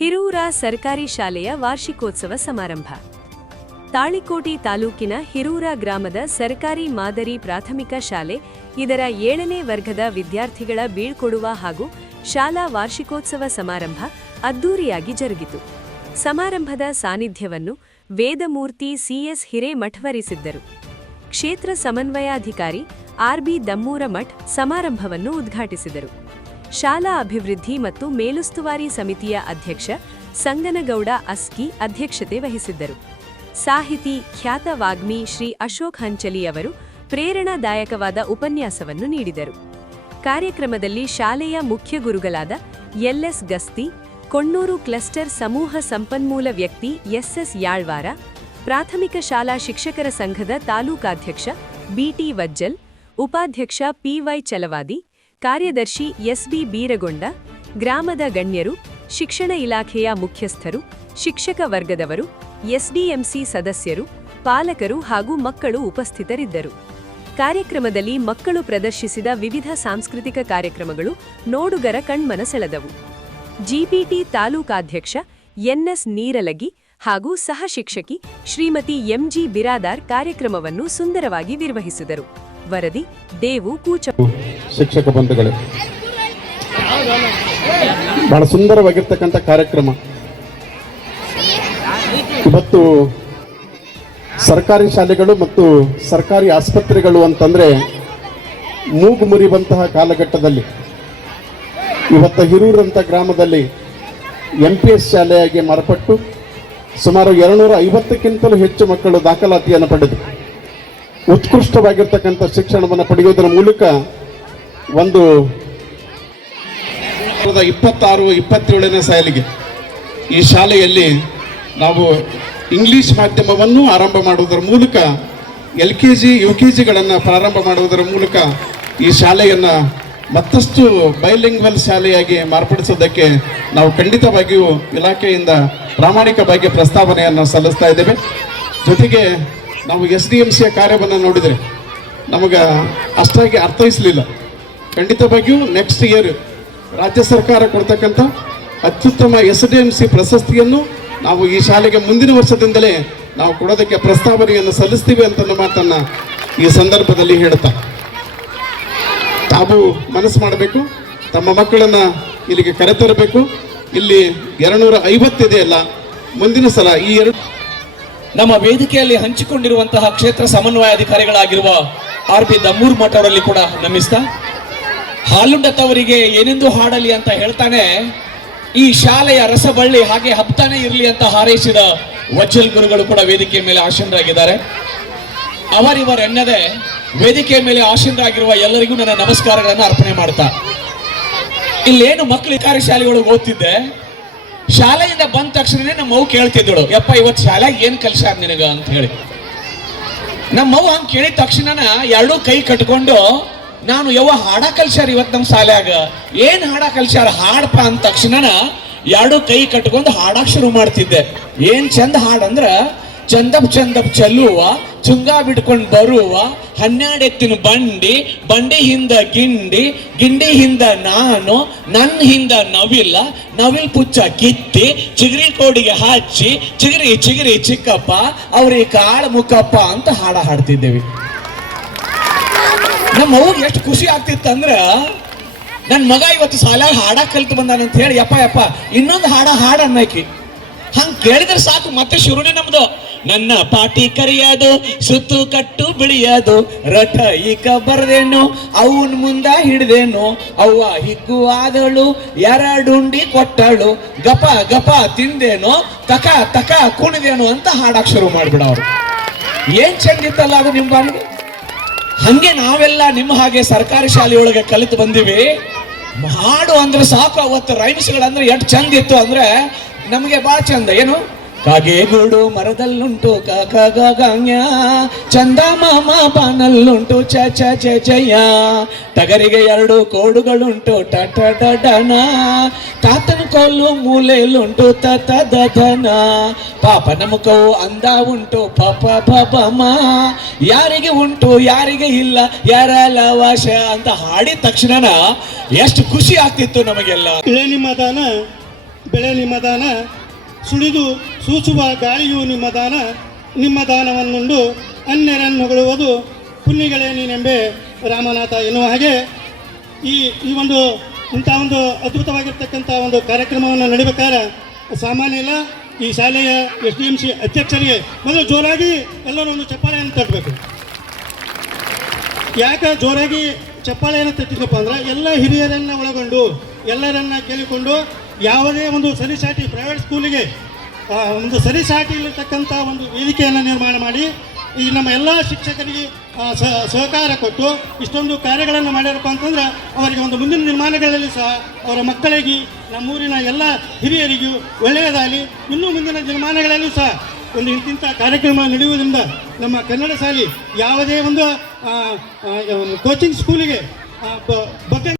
ಹಿರೂರ ಸರ್ಕಾರಿ ಶಾಲೆಯ ವಾರ್ಷಿಕೋತ್ಸವ ಸಮಾರಂಭ. ತಾಳಿಕೋಟಿ ತಾಲೂಕಿನ ಹಿರೂರ ಗ್ರಾಮದ ಸರ್ಕಾರಿ ಮಾದರಿ ಪ್ರಾಥಮಿಕ ಶಾಲೆ ಇದರ 7ನೇ ವರ್ಗದ ವಿದ್ಯಾರ್ಥಿಗಳ ಬೀಳ್ಕೊಡುವ ಹಾಗೂ ಶಾಲಾ ವಾರ್ಷಿಕೋತ್ಸವ ಸಮಾರಂಭ ಅದ್ದೂರಿಯಾಗಿ ಜರುಗಿತು. ಸಮಾರಂಭದ ಸಾನ್ನಿಧ್ಯವನ್ನು ವೇದಮೂರ್ತಿ ಸಿಎಸ್ ಹಿರೇಮಠ್ ವಹಿಸಿದ್ದರು. ಕ್ಷೇತ್ರ ಸಮನ್ವಯಾಧಿಕಾರಿ ಆರ್ಬಿ ದಮ್ಮೂರಮಠ್ ಸಮಾರಂಭವನ್ನು ಉದ್ಘಾಟಿಸಿದರು. ಶಾಲಾ ಅಭಿವೃದ್ಧಿ ಮತ್ತು ಮೇಲುಸ್ತುವಾರಿ ಸಮಿತಿಯ ಅಧ್ಯಕ್ಷ ಸಂಗನಗೌಡ ಅಸ್ಕಿ ಅಧ್ಯಕ್ಷತೆ ವಹಿಸಿದ್ದರು. ಸಾಹಿತಿ, ಖ್ಯಾತ ವಾಗ್ಮಿ ಶ್ರೀ ಅಶೋಕ್ ಹಂಚಲಿ ಅವರು ಪ್ರೇರಣಾದಾಯಕವಾದ ಉಪನ್ಯಾಸವನ್ನು ನೀಡಿದರು. ಕಾರ್ಯಕ್ರಮದಲ್ಲಿ ಶಾಲೆಯ ಮುಖ್ಯ ಗುರುಗಳಾದ ಎಲ್ಎಸ್ ಗಸ್ತಿ, ಕೊಣ್ಣೂರು ಕ್ಲಸ್ಟರ್ ಸಮೂಹ ಸಂಪನ್ಮೂಲ ವ್ಯಕ್ತಿ ಎಸ್ಎಸ್ ಯಾಳ್ವಾರ, ಪ್ರಾಥಮಿಕ ಶಾಲಾ ಶಿಕ್ಷಕರ ಸಂಘದ ತಾಲೂಕಾಧ್ಯಕ್ಷ ಬಿಟಿ ವಜ್ಜಲ್, ಉಪಾಧ್ಯಕ್ಷ ಪಿವೈ ಚಲವಾದಿ, ಕಾರ್ಯದರ್ಶಿ ಎಸ್ಬಿ ಬೀರಗೊಂಡ, ಗ್ರಾಮದ ಗಣ್ಯರು, ಶಿಕ್ಷಣ ಇಲಾಖೆಯ ಮುಖ್ಯಸ್ಥರು, ಶಿಕ್ಷಕ ವರ್ಗದವರು, ಎಸ್ಡಿಎಂಸಿ ಸದಸ್ಯರು, ಪಾಲಕರು ಹಾಗೂ ಮಕ್ಕಳು ಉಪಸ್ಥಿತರಿದ್ದರು. ಕಾರ್ಯಕ್ರಮದಲ್ಲಿ ಮಕ್ಕಳು ಪ್ರದರ್ಶಿಸಿದ ವಿವಿಧ ಸಾಂಸ್ಕೃತಿಕ ಕಾರ್ಯಕ್ರಮಗಳು ನೋಡುಗರ ಕಣ್ಮನ ಸೆಳೆದವು. ಜಿಪಿಟಿ ತಾಲೂಕಾಧ್ಯಕ್ಷ ಎನ್ಎಸ್ ನೀರಲಗಿ ಹಾಗೂ ಸಹ ಶಿಕ್ಷಕಿ ಶ್ರೀಮತಿ ಎಂಜಿ ಬಿರಾದಾರ್ ಕಾರ್ಯಕ್ರಮವನ್ನು ಸುಂದರವಾಗಿ ನಿರ್ವಹಿಸಿದರು. ವರದಿ ದೇವು ಕೂಚ. ಶಿಕ್ಷಕ ಬಂಧುಗಳೇ, ಬಹಳ ಸುಂದರವಾಗಿರ್ತಕ್ಕಂಥ ಕಾರ್ಯಕ್ರಮ. ಇವತ್ತು ಸರ್ಕಾರಿ ಶಾಲೆಗಳು ಮತ್ತು ಸರ್ಕಾರಿ ಆಸ್ಪತ್ರೆಗಳು ಅಂತಂದ್ರೆ ಮೂಗು ಮುರಿಯುವಂತಹ ಕಾಲಘಟ್ಟದಲ್ಲಿ ಇವತ್ತು ಹಿರೂರಂಥ ಗ್ರಾಮದಲ್ಲಿ MPS ಶಾಲೆಯಾಗಿ ಮಾರ್ಪಟ್ಟು ಸುಮಾರು 250ಕ್ಕಿಂತಲೂ ಹೆಚ್ಚು ಮಕ್ಕಳು ದಾಖಲಾತಿಯನ್ನು ಪಡೆದು ಉತ್ಕೃಷ್ಟವಾಗಿರ್ತಕ್ಕಂಥ ಶಿಕ್ಷಣವನ್ನು ಪಡೆಯುವುದರ ಮೂಲಕ ಒಂದು 26-27ನೇ ಸಾಲಿಗೆ ಈ ಶಾಲೆಯಲ್ಲಿ ನಾವು ಇಂಗ್ಲಿಷ್ ಮಾಧ್ಯಮವನ್ನು ಆರಂಭ ಮಾಡುವುದರ ಮೂಲಕ LKG UKGಗಳನ್ನು ಪ್ರಾರಂಭ ಮಾಡುವುದರ ಮೂಲಕ ಈ ಶಾಲೆಯನ್ನು ಮತ್ತಷ್ಟು ಬೈಲಿಂಗ್ವಲ್ ಶಾಲೆಯಾಗಿ ಮಾರ್ಪಡಿಸೋದಕ್ಕೆ ನಾವು ಖಂಡಿತವಾಗಿಯೂ ಇಲಾಖೆಯಿಂದ ಪ್ರಾಮಾಣಿಕವಾಗಿ ಪ್ರಸ್ತಾವನೆಯನ್ನು ಸಲ್ಲಿಸ್ತಾ ಇದ್ದೇವೆ. ಜೊತೆಗೆ ನಾವು SDMCಯ ಕಾರ್ಯವನ್ನು ನೋಡಿದರೆ ನಮಗೆ ಅಷ್ಟಾಗಿ ಅರ್ಥೈಸಲಿಲ್ಲ. ಖಂಡಿತವಾಗಿಯೂ ನೆಕ್ಸ್ಟ್ ಇಯರ್ ರಾಜ್ಯ ಸರ್ಕಾರ ಕೊಡ್ತಕ್ಕಂಥ ಅತ್ಯುತ್ತಮ SDMC ಪ್ರಶಸ್ತಿಯನ್ನು ನಾವು ಈ ಶಾಲೆಗೆ ಮುಂದಿನ ವರ್ಷದಿಂದಲೇ ನಾವು ಕೊಡೋದಕ್ಕೆ ಪ್ರಸ್ತಾವನೆಯನ್ನು ಸಲ್ಲಿಸ್ತೀವಿ ಅಂತ ಮಾತನ್ನು ಈ ಸಂದರ್ಭದಲ್ಲಿ ಹೇಳ್ತಾ, ತಾವು ಮನಸ್ಸು ಮಾಡಬೇಕು, ತಮ್ಮ ಮಕ್ಕಳನ್ನು ಇಲ್ಲಿಗೆ ಕರೆತರಬೇಕು. ಇಲ್ಲಿ 250 ಇದೆಯಲ್ಲ, ಮುಂದಿನ ಸಲ ಈ ನಮ್ಮ ವೇದಿಕೆಯಲ್ಲಿ ಹಂಚಿಕೊಂಡಿರುವಂತಹ ಕ್ಷೇತ್ರ ಸಮನ್ವಯಾಧಿಕಾರಿಗಳಾಗಿರುವ ಆರ್ಬಿ ದಮ್ಮೂರಮಠ್ ಅವರಲ್ಲಿ ಕೂಡ ನಮಿಸ್ತಾ, ಹಾಲುಂಡತವರಿಗೆ ಏನೆಂದು ಹಾಡಲಿ ಅಂತ ಹೇಳ್ತಾನೆ ಈ ಶಾಲೆಯ ರಸಬಳ್ಳಿ ಹಾಗೆ ಹಬ್ತಾನೆ ಇರಲಿ ಅಂತ ಹಾರೈಸಿದ ವಜ್ಜಲ್ ಗುರುಗಳು ಕೂಡ ವೇದಿಕೆಯ ಮೇಲೆ ಆಸೀನರಾಗಿದ್ದಾರೆ. ಅವರಿವರೆನ್ನದೆ ವೇದಿಕೆಯ ಮೇಲೆ ಆಸೀನರಾಗಿರುವ ಎಲ್ಲರಿಗೂ ನನ್ನ ನಮಸ್ಕಾರಗಳನ್ನು ಅರ್ಪಣೆ ಮಾಡ್ತಾ, ಇಲ್ಲೇನು ಮಕ್ಕಳು ಕಾರ್ಯಶಾಲೆಗಳಿಗೆ ಓದ್ತಿದ್ದೆ, ಶಾಲೆಯಿಂದ ಬಂದ ತಕ್ಷಣನೇ ನಮ್ಮವ್ವ ಕೇಳ್ತಿದ್ದಳು, ಯಪ್ಪ ಇವತ್ತು ಶಾಲೆಗೆ ಏನು ಕಲಿಸ್ಯಾರ ನಿನಗ ಅಂತ ಹೇಳಿ. ನಮ್ಮವ್ವ ಹಂಗೆ ಕೇಳಿದ ತಕ್ಷಣ ಎರಡೂ ಕೈ ಕಟ್ಕೊಂಡು, ನಾನು ಯವ್ವ ಹಾಡ ಕಲ್ಸ್ಯಾರ ಇವತ್ತು ನಮ್ಮ ಶಾಲ್ಯಾಗ, ಏನು ಹಾಡ ಕಲ್ಸ್ಯಾರ ಹಾಡಪ್ಪ ಅಂದ ತಕ್ಷಣ ಎರಡೂ ಕೈ ಕಟ್ಕೊಂಡು ಹಾಡಕ್ಕೆ ಶುರು ಮಾಡ್ತಿದ್ದೆ. ಏನು ಚಂದ ಹಾಡಂದ್ರ, ಚಂದಪ್ ಚಂದಪ್ ಚೆಲ್ಲುವ, ಚುಂಗ ಬಿಡ್ಕೊಂಡು ಬರುವ, 12 ಎತ್ತಿನ ಬಂಡಿ, ಬಂಡಿ ಹಿಂದ ಗಿಂಡಿ, ಗಿಂಡಿ ಹಿಂದ ನಾನು, ನನ್ನ ಹಿಂದ ನವಿಲ, ನವಿಲ್ ಪುಚ್ಚ ಕಿತ್ತಿ, ಚಿಗರಿ ಕೋಡಿಗೆ ಹಚ್ಚಿ, ಚಿಗರಿ ಚಿಗರಿ ಚಿಕ್ಕಪ್ಪ ಅವ್ರಿಗೆ ಕಾಳು ಮುಕ್ಕಪ್ಪ ಅಂತ ಹಾಡ ಹಾಡ್ತಿದ್ದೇವೆ. ನಮ್ಮ ಅವ್ಗೆ ಎಷ್ಟು ಖುಷಿ ಆಗ್ತಿತ್ತಂದ್ರ, ನನ್ನ ಮಗ ಇವತ್ತು ಶಾಲ್ಯಾಗ ಹಾಡ ಕಲ್ತು ಬಂದಾನಂತ ಹೇಳಿ ಯಪ್ಪ ಇನ್ನೊಂದು ಹಾಡ ಅನ್ನಕಿ ಹಂಗೆ ಕೇಳಿದ್ರೆ ಸಾಕು, ಮತ್ತೆ ಶುರುನೇ ನಮ್ದು. ನನ್ನ ಪಾಟಿ ಕರಿಯೋದು, ಸುತ್ತು ಕಟ್ಟು ಬಿಳಿಯೋದು, ರಥ ಈಕ ಬರ್ದೇನು, ಅವನ್ ಮುಂದ ಹಿಡ್ದೇನು, ಅವ್ವ ಹಿಗ್ಗು ಆದಳು, ಎರಡುಂಡಿ ಕೊಟ್ಟಳು, ಗಪ ಗಪ ತಿಂದೇನು, ತಕ ತಕ ಕುಣಿದೇನು ಅಂತ ಹಾಡಕ್ ಶುರು ಮಾಡ್ಬಿಡವ್ರು. ಏನ್ ಚಂದಿತ್ತಲ್ಲ ಅದು ನಿಮ್ಮ ಬಾಳಿಗೆ. ಹಂಗೆ ನಾವೆಲ್ಲ ನಿಮ್ಮ ಹಾಗೆ ಸರ್ಕಾರಿ ಶಾಲೆಯೊಳಗೆ ಕಲಿತು ಬಂದಿವಿ. ಹಾಡು ಅಂದ್ರೆ ಸಾಕು, ಅವತ್ತು ರೈಮ್ಸ್ಗಳಂದ್ರೆ ಎಷ್ಟು ಚಂದ ಇತ್ತು ಅಂದ್ರೆ ನಮಗೆ ಬಹಳ ಚಂದ. ಏನು ಕಾಗೆಗೂಡು ಮರದಲ್ಲುಂಟು ಕಾಕಾಗಾಂಗ್ಯ, ಚಂದ ಮಾಮ ಬಾನಲ್ಲುಂಟು ಚ ಚ ಚ ಚಯ್ಯ, ಟಗರಿಗೆ 2 ಕೋಡುಗಳುಂಟು ಟ ಟ ಟ ಡನ, ತಾತನ ಕೋಲು ಮೂಲೆಯಲ್ಲುಂಟು ತ ತ ದ ಧನ, ಪಾಪನ ಮುಖವು ಅಂದ ಉಂಟು ಪ ಪ ಪ ಪ ಮ, ಯಾರಿಗೆ ಉಂಟು ಯಾರಿಗೆ ಇಲ್ಲ ಯಾರಲ್ಲ ವಾಶ ಅಂತ ಹಾಡಿದ ತಕ್ಷಣ ಎಷ್ಟು ಖುಷಿ ಆಗ್ತಿತ್ತು ನಮಗೆಲ್ಲ. ನಿಮ್ಮ ದಾನ ಬೆಳೆ ನಿಮ್ಮ ದಾನ, ಸುಳಿದು ಸೂಸುವ ಗಾಳಿಯು ನಿಮ್ಮ ದಾನ, ನಿಮ್ಮ ದಾನವನ್ನುಂಡು ಅನ್ಯರನ್ನು ಹೊಗಳುವುದು ಪುಣ್ಯಗಳೇ ನೀನೆಂಬೆ ರಾಮನಾಥ ಎನ್ನುವ ಹಾಗೆ ಈ ಒಂದು ಇಂಥ ಒಂದು ಅದ್ಭುತವಾಗಿರ್ತಕ್ಕಂಥ ಒಂದು ಕಾರ್ಯಕ್ರಮವನ್ನು ನಡಿಬೇಕಾದ್ರೆ ಸಾಮಾನ್ಯ ಇಲ್ಲ. ಈ ಶಾಲೆಯ SDMC ಅಧ್ಯಕ್ಷರಿಗೆ ಮೊದಲು ಜೋರಾಗಿ ಎಲ್ಲರೂ ಒಂದು ಚಪ್ಪಾಳೆಯನ್ನು ತಟ್ಟಬೇಕು. ಯಾಕೆ ಜೋರಾಗಿ ಚಪ್ಪಾಳೆಯನ್ನು ತಟ್ಟಿದ್ರಪ್ಪ ಅಂದ್ರೆ ಎಲ್ಲ ಹಿರಿಯರನ್ನು ಒಳಗೊಂಡು ಎಲ್ಲರನ್ನ ಕೇಳಿಕೊಂಡು ಯಾವುದೇ ಒಂದು ಸರಿಸಾಟಿ ಪ್ರೈವೇಟ್ ಸ್ಕೂಲಿಗೆ ಒಂದು ಸರಿಸಾಟಿ ಇರತಕ್ಕಂಥ ಒಂದು ವೇದಿಕೆಯನ್ನು ನಿರ್ಮಾಣ ಮಾಡಿ ಈ ನಮ್ಮ ಎಲ್ಲ ಶಿಕ್ಷಕರಿಗೆ ಸಹಕಾರ ಕೊಟ್ಟು ಇಷ್ಟೊಂದು ಕಾರ್ಯಗಳನ್ನು ಮಾಡ್ಯಾರಪ್ಪ ಅಂತಂದ್ರೆ ಅವರಿಗೆ ಒಂದು ಮುಂದಿನ ನಿರ್ಮಾಣಗಳಲ್ಲಿ ಸಹ ಅವರ ಮಕ್ಕಳಿಗೆ ನಮ್ಮೂರಿನ ಎಲ್ಲ ಹಿರಿಯರಿಗೂ ಒಳ್ಳೆಯದಾಗಲಿ. ಇನ್ನೂ ಮುಂದಿನ ನಿರ್ಮಾಣಗಳಲ್ಲಿ ಸಹ ಒಂದು ಇಂತಿಂಥ ಕಾರ್ಯಕ್ರಮ ನಡೆಯುವುದರಿಂದ ನಮ್ಮ ಕನ್ನಡ ಶಾಲೆ ಯಾವುದೇ ಒಂದು ಕೋಚಿಂಗ್ ಸ್ಕೂಲಿಗೆ ಬಗ್ಗೆ